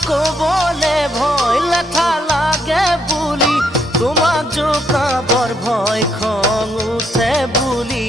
কবলে ভয় লেঠা লাগে বুলি তোমাক জোকাবৰ ভয় খং উঠে বুলি